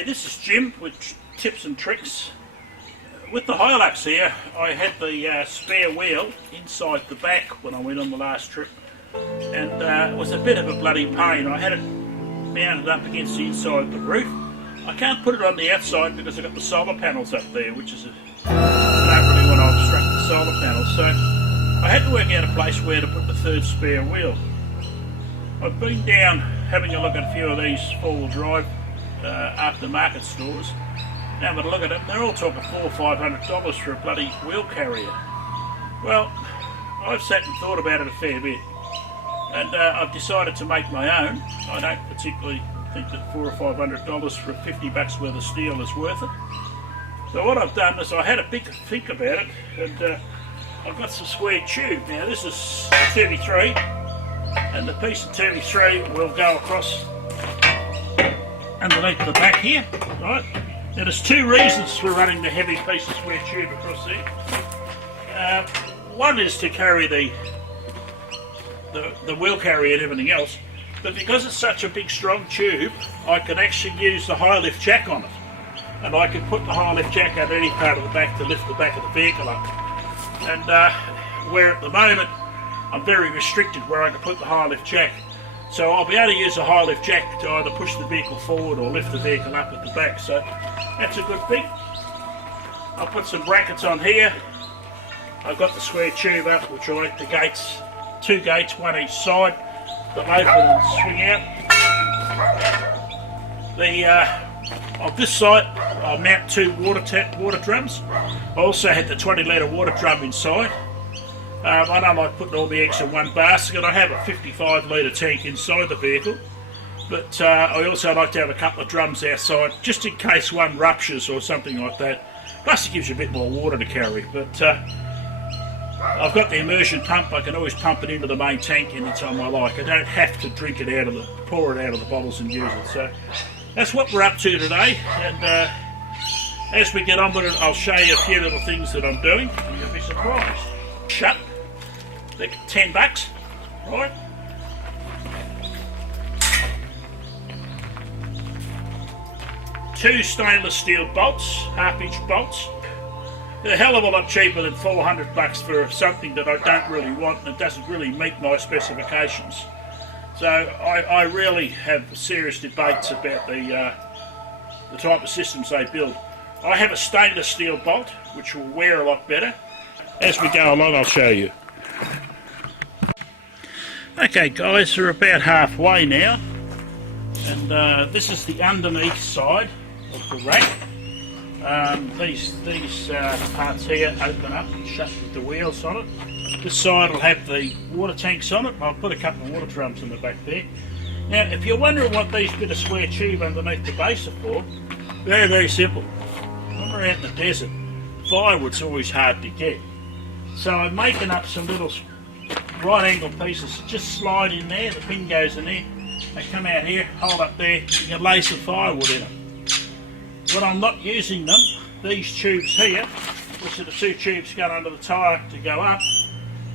Hey, this is Jim with tips and tricks. With the Hilux here, I had the spare wheel inside the back when I went on the last trip, and it was a bit of a bloody pain. I had it mounted up against the inside of the roof. I can't put it on the outside because I've got the solar panels up there, which is I don't really want to obstruct the solar panels, so I had to work out a place where to put the third spare wheel. I've been down having a look at a few of these four-wheel drive aftermarket stores. Now but look at them, they're all talking $400 or $500 for a bloody wheel carrier. Well, I've sat and thought about it a fair bit, and I've decided to make my own. I don't particularly think that $400 or $500 for $50 worth of steel is worth it. So what I've done is I had a big think about it, and I've got some square tube. Now this is 33, and the piece of 33 will go across underneath the back here, right? Now there's two reasons for running the heavy piece of square tube across there. One is to carry the wheel carrier and everything else, but because it's such a big strong tube, I can actually use the high lift jack on it, and I can put the high lift jack at any part of the back to lift the back of the vehicle up. And where at the moment I'm very restricted where I can put the high lift jack, so I'll be able to use a high lift jack to either push the vehicle forward or lift the vehicle up at the back, so that's a good thing. I'll put some brackets on here. I've got the square tube up, which will let the gates, two gates, one each side, that open and swing out. On this side I'll mount two water drums. I also had the 20 litre water drum inside. I don't like putting all the eggs in one basket. I have a 55 litre tank inside the vehicle, but I also like to have a couple of drums outside just in case one ruptures or something like that. Plus it gives you a bit more water to carry, but I've got the immersion pump. I can always pump it into the main tank anytime I like. I don't have to drink it out of pour it out of the bottles and use it. So that's what we're up to today, and as we get on with it, I'll show you a few little things that I'm doing, and you'll be surprised. Shut. They're $10, right? Two stainless steel bolts, half-inch bolts. They're a hell of a lot cheaper than $400 for something that I don't really want and it doesn't really meet my specifications. So I really have serious debates about the type of systems they build. I have a stainless steel bolt which will wear a lot better. As we go along, I'll show you. Okay guys, we're about halfway now, and this is the underneath side of the rack. These parts here open up and shut with the wheels on it. This side will have the water tanks on it. I'll put a couple of water drums in the back there. Now if you're wondering what these bit of square tube underneath the base are for, very, very simple. When we're out in the desert, firewood's always hard to get. So I'm making up some little right angle pieces, just slide in there, the pin goes in there, they come out here, hold up there, you can lay some firewood in them. When I'm not using them, these tubes here, which are the two tubes going under the tyre to go up,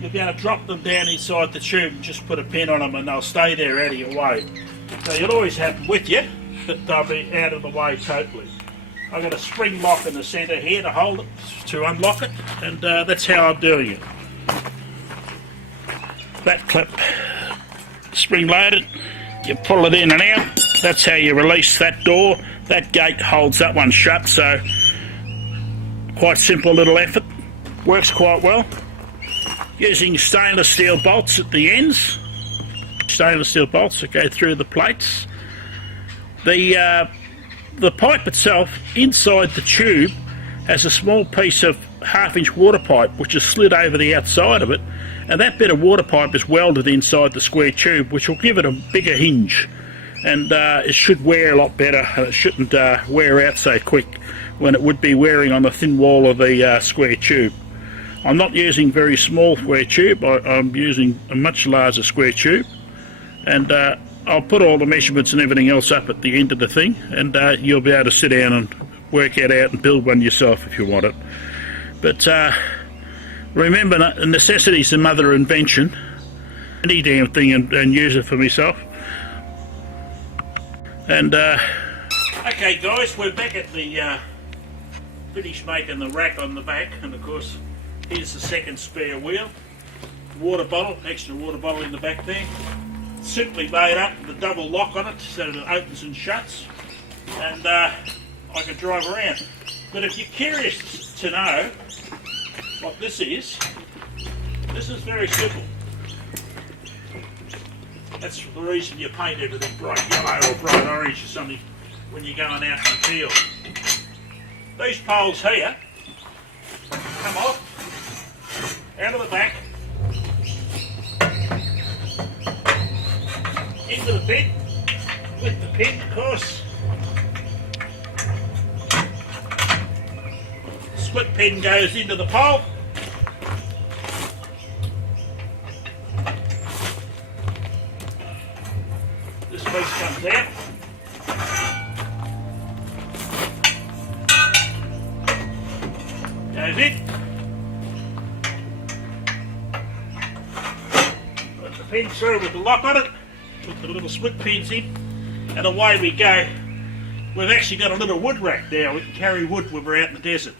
you'll be able to drop them down inside the tube and just put a pin on them and they'll stay there out of your way. So you'll always have them with you, but they'll be out of the way totally. I've got a spring lock in the centre here to hold it, to unlock it, and that's how I'm doing it. That clip spring loaded, you pull it in and out, that's how you release that door. That gate holds that one shut, so quite simple little effort, works quite well. Using stainless steel bolts at the ends, stainless steel bolts that go through the plates. The pipe itself inside the tube has a small piece of half-inch water pipe which is slid over the outside of it, and that bit of water pipe is welded inside the square tube, which will give it a bigger hinge, and it should wear a lot better, and it shouldn't wear out so quick when it would be wearing on the thin wall of the square tube. I'm not using very small square tube, I'm using a much larger square tube, and I'll put all the measurements and everything else up at the end of the thing, and you'll be able to sit down and work it out and build one yourself if you want it. But remember, necessity is the mother of invention. Any damn thing and use it for myself. And Okay guys, we're back at the finished making the rack on the back, and of course here's the second spare wheel. Water bottle, extra water bottle in the back there. Simply made up with a double lock on it so that it opens and shuts, and I can drive around. But if you're curious to know what this is very simple. That's the reason you paint everything bright yellow or bright orange or something when you're going out in the field. These poles here come off out of the back into the pin with the pin, of course. Split pin goes into the pole. This piece comes out. Goes in. Put the pin through with the lock on it. Put the little split pins in, and away we go. We've actually got a little wood rack now. We can carry wood when we're out in the desert.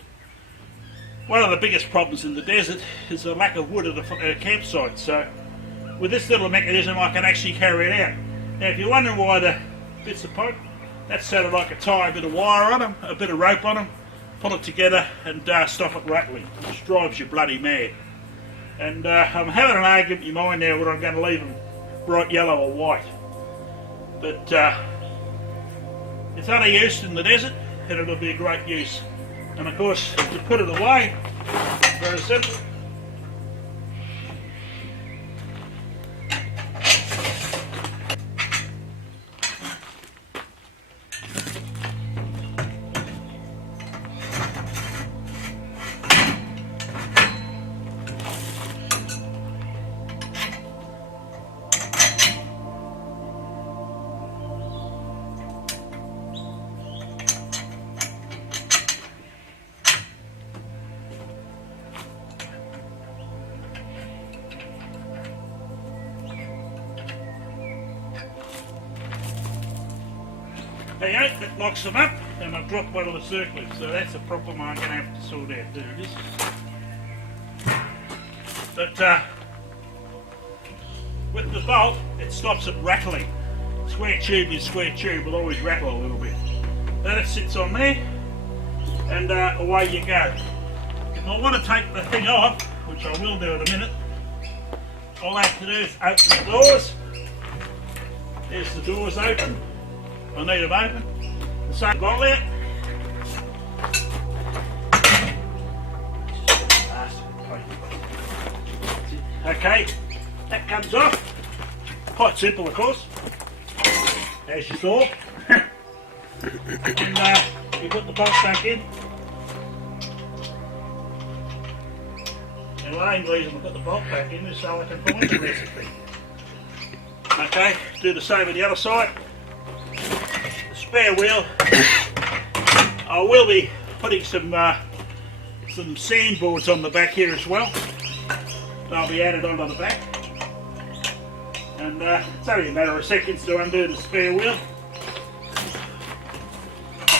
One of the biggest problems in the desert is the lack of wood at a campsite. So with this little mechanism I can actually carry it out. Now if you're wondering why the bits are pipe, that's so that I can tie a bit of wire on them, a bit of rope on them, pull it together and stop it rattling, which drives you bloody mad. And I'm having an argument in my mind now whether I'm going to leave them bright yellow or white. But it's only used in the desert and it'll be a great use. And of course, to put it away, very simple. There you go, that locks them up, and I've dropped one of the circlets, so that's a problem I'm going to have to sort out. There it is. But with the bolt, it stops it rattling. Square tube is square tube, will always rattle a little bit. Then it sits on there, and away you go. If I want to take the thing off, which I will do in a minute, all I have to do is open the doors. There's the doors open. I need them open. The same bolt out. Okay, that comes off. Quite simple, of course, as you saw. And you put the bolt back in. And the main reason I put the bolt back in is so I can find the recipe. Okay, do the same with the other side. Spare wheel. I will be putting some sandboards on the back here as well. They'll be added onto the back. And it's only a matter of seconds to undo the spare wheel.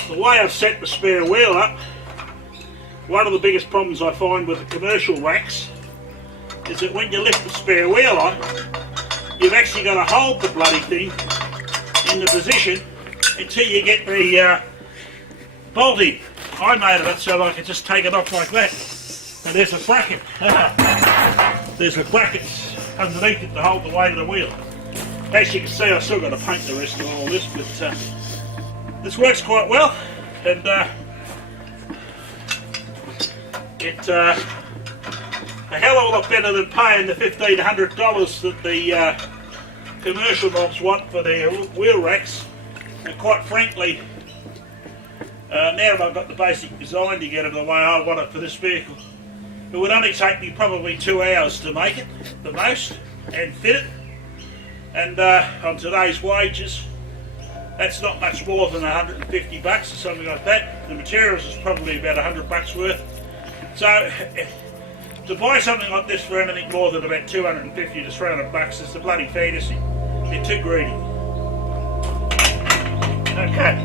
The way I've set the spare wheel up, one of the biggest problems I find with the commercial racks is that when you lift the spare wheel on, you've actually got to hold the bloody thing in the position until you get the bolt in. I made it so I could just take it off like that. And there's a bracket. There's a bracket underneath it to hold the weight of the wheel. As you can see, I've still got to paint the rest of all this, but this works quite well. And it's a hell of a lot better than paying the $1,500 that the commercial mobs want for their wheel racks. And quite frankly, now that I've got the basic design together the way I want it for this vehicle, it would only take me probably 2 hours to make it, the most, and fit it. And on today's wages, that's not much more than $150 or something like that. The materials is probably about $100 worth. So to buy something like this for anything more than about $250 to $300 is a bloody fantasy. They're too greedy. Okay.